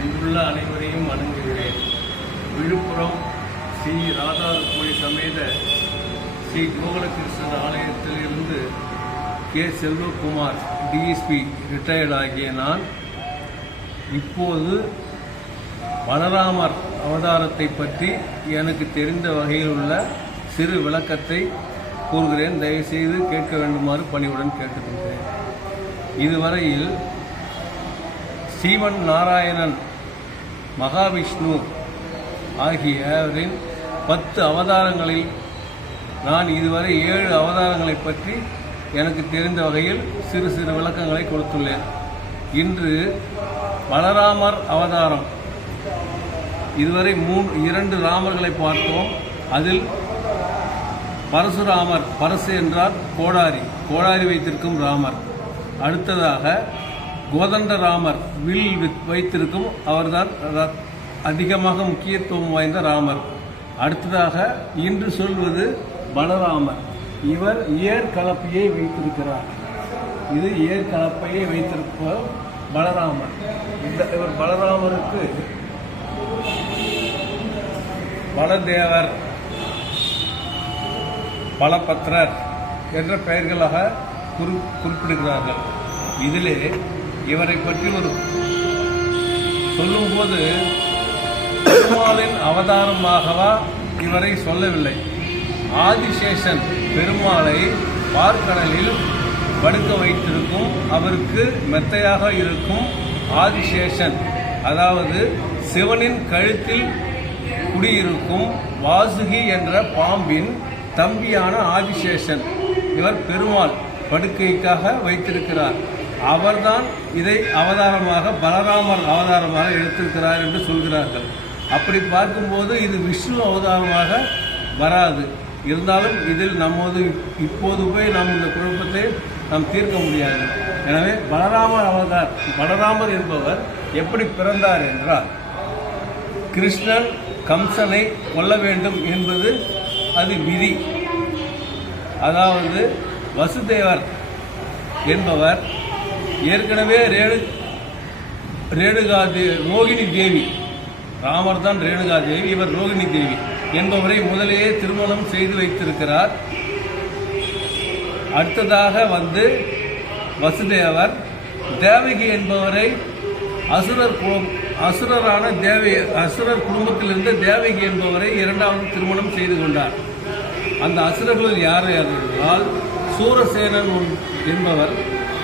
அன்புள்ள அனைவரையும் வணங்குகிறேன். விழுப்புரம் ஸ்ரீ ராதாரூபி சமேத ஸ்ரீ கோகுலகிருஷ்ணர் ஆலயத்திலிருந்து கே. செல்வகுமார் டிஎஸ்பி ரிட்டையர்ட் ஆகிய நான் இப்போது பலராமர் அவதாரத்தை பற்றி எனக்கு தெரிந்த வகையில் உள்ள சிறு விளக்கத்தை கூறுகிறேன். தயவுசெய்து கேட்க வேண்டுமாறு பணிவுடன் கேட்டுக்கொள்கிறேன். இதுவரையில் ஸ்ரீமன் நாராயணன், மகாவிஷ்ணு ஆகியோரின் 10 அவதாரங்களில் நான் இதுவரை 7 அவதாரங்களை பற்றி எனக்கு தெரிந்த வகையில் சிறு சிறு விளக்கங்களை கொடுத்துள்ளேன். இன்று பலராமர் அவதாரம். இதுவரை 2 ராமர்களை பார்த்தோம். அதில் பரசுராமர், பரசு என்றால் கோடாரி வைத்திருக்கும் ராமர். அடுத்ததாக கோதண்ட ராமர், வில் வைத்திருக்கும் அவர்தான் அதிகமாக முக்கியத்துவம் வாய்ந்த ராமர். அடுத்ததாக இன்று சொல்வது பலராமர். இவர் ஏர்கலப்பையை வைத்திருக்கிறார். இது ஏர்கலப்பையை வைத்திருப்ப பலராமர். இவர் பலராமருக்கு பலதேவர், பலபத்ரர் என்ற பெயர்களாக குறிப்பிடுகிறார்கள். இதிலே இவரை பற்றி ஒரு சொல்லும்போது பெருமாளின் அவதாரமாகவா இவரை சொல்லவில்லை. ஆதிசேஷன் பெருமாளை பார்க்கடலில் படுக்க வைத்திருக்கும், அவருக்கு மெத்தையாக இருக்கும் ஆதிசேஷன், அதாவது சிவனின் கழுத்தில் குடியிருக்கும் வாசுகி என்ற பாம்பின் தம்பியான ஆதிசேஷன் இவர் பெருமாள் படுக்கைக்காக வைத்திருக்கிறார். அவர்தான் இதை அவதாரமாக பலராமர் அவதாரமாக எடுத்திருக்கிறார் என்று சொல்கிறார்கள். அப்படி பார்க்கும்போது இது விஷ்ணு அவதாரமாக வராது. இருந்தாலும் இதில் இப்போது போய் நாம் இந்த குழப்பத்தை நாம் தீர்க்க முடியாது. எனவே பலராமர் என்பவர் எப்படி பிறந்தார் என்றால், கிருஷ்ணன் கம்சனை கொல்ல வேண்டும் என்பது அது விதி. அதாவது வசுதேவர் என்பவர் ஏற்கனவே ரோகிணி தேவி, ராமர் தான் ரேணுகா தேவி, இவர் ரோகிணி தேவி என்பவரை முதலேயே திருமணம் செய்து வைத்திருக்கிறார். அடுத்ததாக வசுதேவர் தேவகி என்பவரை அசுரர் குடும்பத்திலிருந்து தேவகி என்பவரை 2வது திருமணம் செய்து கொண்டார். அந்த அசுரர்களில் யார் என்றால் சூரசேனன் என்பவர்,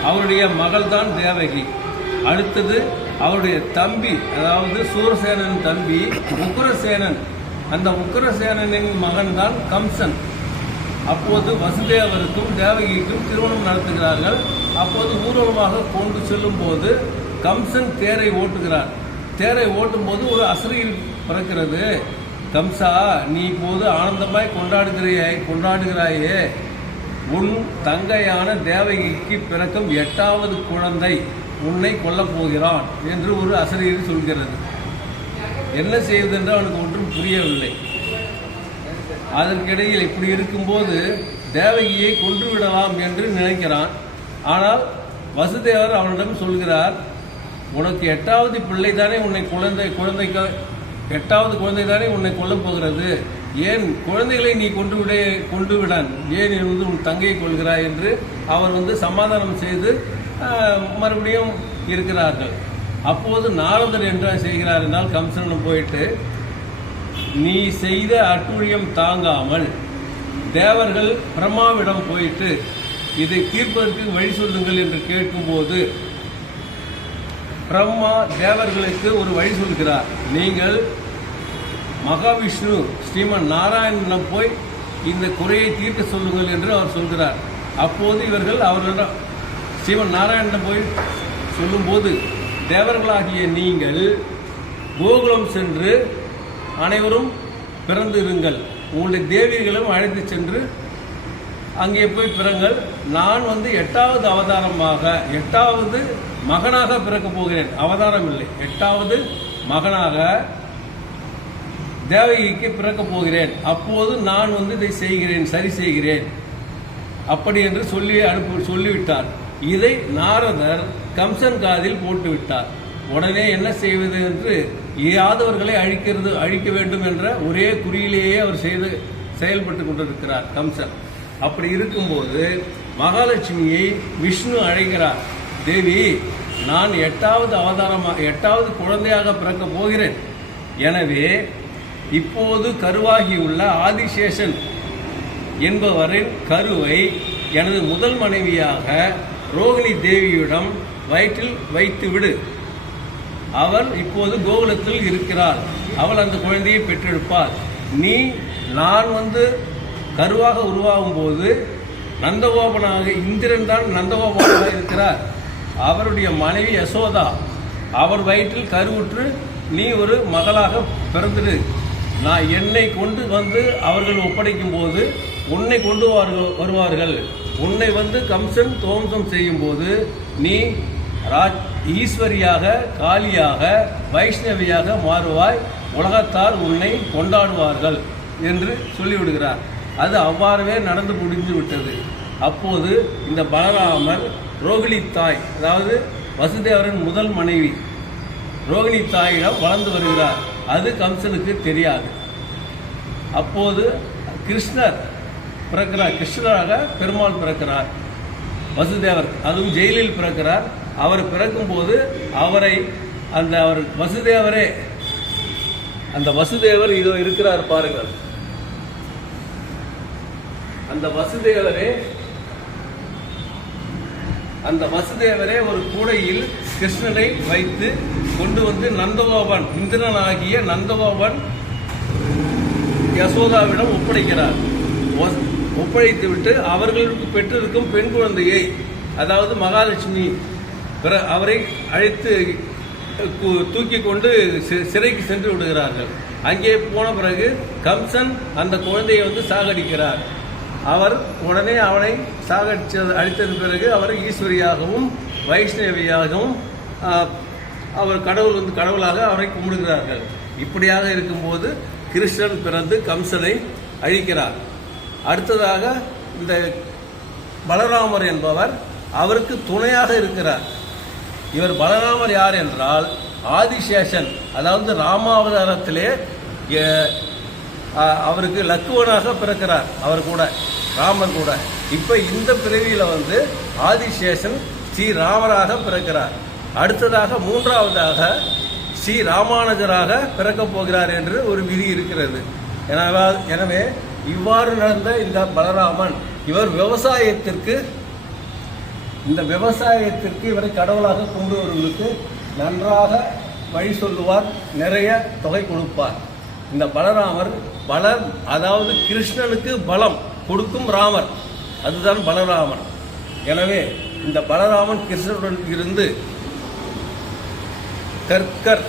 அவருடைய மகள் தான் தேவகி. அடுத்தது அவருடைய தம்பி, அதாவது சூரசேனன் தம்பி உக்ரசேனன், அந்த உக்ரசேனனின் மகன் தான் கம்சன். அப்போது வசுதேவருக்கும் தேவகிக்கும் திருமணம் நடத்துகிறார்கள். அப்போது ஊர்வலமாக கொண்டு செல்லும் போது கம்சன் தேரை ஓட்டுகிறார். தேரை ஓட்டும் போது ஒரு அசுரையில் பிறக்கிறது. கம்சா, நீ இப்போது ஆனந்தமாய் கொண்டாடுகிறாயே, உன் தங்கையான தேவகிக்கு பிறக்கும் 8வது குழந்தை உன்னை கொல்லப் போகிறான் என்று ஒரு அசுரையில் சொல்கிறது. என்ன செய்வதென்று அவனுக்கு ஒன்றும் புரியவில்லை. அதற்கிடையில் இப்படி இருக்கும்போது தேவகியை கொன்றுவிடலாம் என்று நினைக்கிறான். ஆனால் வசுதேவர் அவனிடம் சொல்கிறார், உனக்கு 8வது பிள்ளை தானே உன்னை 8வது குழந்தை தானே உன்னை கொல்லப் போகிறது, ஏன் குழந்தைகளை நீ கொண்டுவிடான், ஏன் உன் தங்கையை கொள்கிறாய் என்று அவர் சமாதானம் செய்து மறுபடியும் இருக்கிறார்கள். அப்போது நாரதர் என்ன செய்கிறார் என்றால், கம்சனிடம் போயிட்டு, நீ செய்த அட்டுழியம் தாங்காமல் தேவர்கள் பிரம்மாவிடம் போயிட்டு இதை தீர்ப்பதற்கு வழி சொல்லுங்கள் என்று கேட்கும்போது பிரம்மா தேவர்களுக்கு ஒரு வழி சொல்கிறார். நீங்கள் மகாவிஷ்ணு ஸ்ரீமன் நாராயணனிடம் போய் இந்த குறையை தீர்க்க சொல்லுங்கள் என்று அவர் சொல்கிறார். அப்போது இவர்கள் அவர்களிடம் ஸ்ரீமன் நாராயணனிடம் போய் சொல்லும்போது, தேவர்களாகிய நீங்கள் கோகுலம் சென்று அனைவரும் பிறந்து இருங்கள், உங்களுடைய தேவிகளும் அழைத்து சென்று அங்கே போய் பிறங்கள், நான் 8வது அவதாரமாக 8வது மகனாக பிறக்கப் போகிறேன், அவதாரம் இல்லை, 8வது மகனாக தேவகிக்கு பிறக்கப் போகிறேன், அப்போது நான் இதை செய்கிறேன், சரி செய்கிறேன் அப்படி என்று சொல்லிவிட்டார். இதை நாரதர் கம்சன் காதில் போட்டுவிட்டார். உடனே என்ன செய்வது என்று யாதவர்களை அழிக்க வேண்டும் என்ற ஒரே குறியிலேயே அவர் செயல்பட்டு கொண்டிருக்கிறார் கம்சன். அப்படி இருக்கும்போது மகாலட்சுமியை விஷ்ணு அழைக்கிறார். தேவி, நான் 8வது குழந்தையாக பிறக்க போகிறேன். எனவே இப்போது கருவாகியுள்ள ஆதிசேஷன் என்பவரின் கருவை எனது முதல் மனைவியாக ரோகிணி தேவியிடம் வயிற்றில் வைத்து விடு. அவள் இப்போது கோகுலத்தில் இருக்கிறாள். அவள் அந்த குழந்தையை பெற்றெடுப்பாள். நான் கருவாக உருவாகும் போது நந்தகோபனாக இந்திரன் தான் நந்தகோபனாக இருக்கிறார். அவருடைய மனைவி யசோதா, அவர் வயிற்றில் கருவுற்று நீ ஒரு மகளாக பிறந்துடு. நான் என்னை கொண்டு அவர்கள் ஒப்படைக்கும் போது உன்னை கொண்டு வருவார்கள். உன்னை கம்சன் துவம்சம் செய்யும் போது நீ ஈஸ்வரியாக, காளியாக, வைஷ்ணவியாக மாறுவாய். உலகத்தால் உன்னை கொண்டாடுவார்கள் என்று சொல்லிவிடுகிறார். அது அவ்வாறவே நடந்து முடிந்து விட்டது. அப்போது இந்த பலராமர் ரோகிணி தாய், அதாவது வசுதேவரின் முதல் மனைவி ரோகிணி தாயிடம் வளர்ந்து வருகிறார். அது கம்சனுக்கு தெரியாது. அப்போது கிருஷ்ணர் பிறக்கிறார். கிருஷ்ணராக பெருமாள் பிறக்கிறார். வசுதேவர் அதுவும் ஜெயிலில் பிறக்கிறார். அவர் பிறக்கும்போது அவர் வசுதேவரே, அந்த வசுதேவர் இதோ இருக்கிறார் பாருங்கள். அந்த வசுதேவரே ஒரு கூடையில் கிருஷ்ணனை வைத்து கொண்டு நந்தகோபன், இந்திரனாகிய நந்தகோபன் யசோதாவிடம் ஒப்படைக்கிறார். ஒப்படைத்துவிட்டு அவர்களுக்கு பெற்றிருக்கும் பெண் குழந்தையை, அதாவது மகாலட்சுமி, அவரை அழைத்து தூக்கி கொண்டு சிறைக்கு சென்று விடுகிறார்கள். அங்கே போன பிறகு கம்சன் அந்த குழந்தையை சாகடிக்கிறார். அவர் உடனே அவனை அழித்தது பிறகு அவர் ஈஸ்வரியாகவும் வைஷ்ணவியாகவும் அவர் கடவுளாக அவரை கும்பிடுகிறார்கள். இப்படியாக இருக்கும்போது கிருஷ்ணன் பிறந்து கம்சனை அழிக்கிறார். அடுத்ததாக இந்த பலராமர் என்பவர் அவருக்கு துணையாக இருக்கிறார். இவர் பலராமர் யார் என்றால் ஆதிசேஷன், அதாவது ராமாவதாரத்திலே அவருக்கு லக்குவனாக பிறக்கிறார். அவர் கூட ராமர் கூட. இப்போ இந்த பிறவியில் ஆதிசேஷன் ஸ்ரீராமராக பிறக்கிறார். அடுத்ததாக 3வதாக ஸ்ரீ ராமானுஜராக பிறக்கப் போகிறார் என்று ஒரு விதி இருக்கிறது. எனவே இவ்வாறு நடந்த இந்த பலராமன் இவர் விவசாயத்திற்கு இவரை கடவுளாக கொண்டுவர்களுக்கு நன்றாக வழி சொல்லுவார், நிறைய தொகை கொடுப்பார். இந்த பலராமர் அதாவது கிருஷ்ணனுக்கு பலம் கொடுக்கும் ராமர், அதுதான் பலராமர். எனவே இந்த பலராமன் கிருஷ்ணனுடன் இருந்து கர்கர்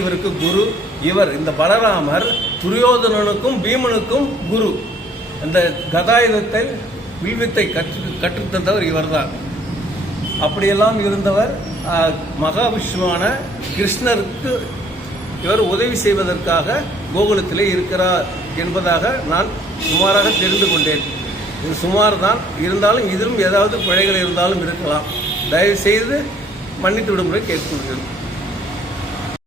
இவருக்கு குரு. இந்த பலராமர் துரியோதனனுக்கும் பீமனுக்கும் குரு. அந்த கதாயுதத்தை வில்வித்தை கற்றுத்தந்தவர் இவர்தான். அப்படியெல்லாம் இருந்தவர் மகாவிஷ்ணுவான கிருஷ்ணருக்கு இவர் உதவி செய்வதற்காக கோகுலத்திலே இருக்கிறார் என்பதாக நான் சுமாராக தெரிந்து கொண்டேன். இது சுமார் தான், இருந்தாலும் இதிலும் ஏதாவது பிழைகள் இருந்தாலும் இருக்கலாம். தயவு செய்து மன்னித்து விடுமுறை கேட்டுக்கொள்கிறேன்.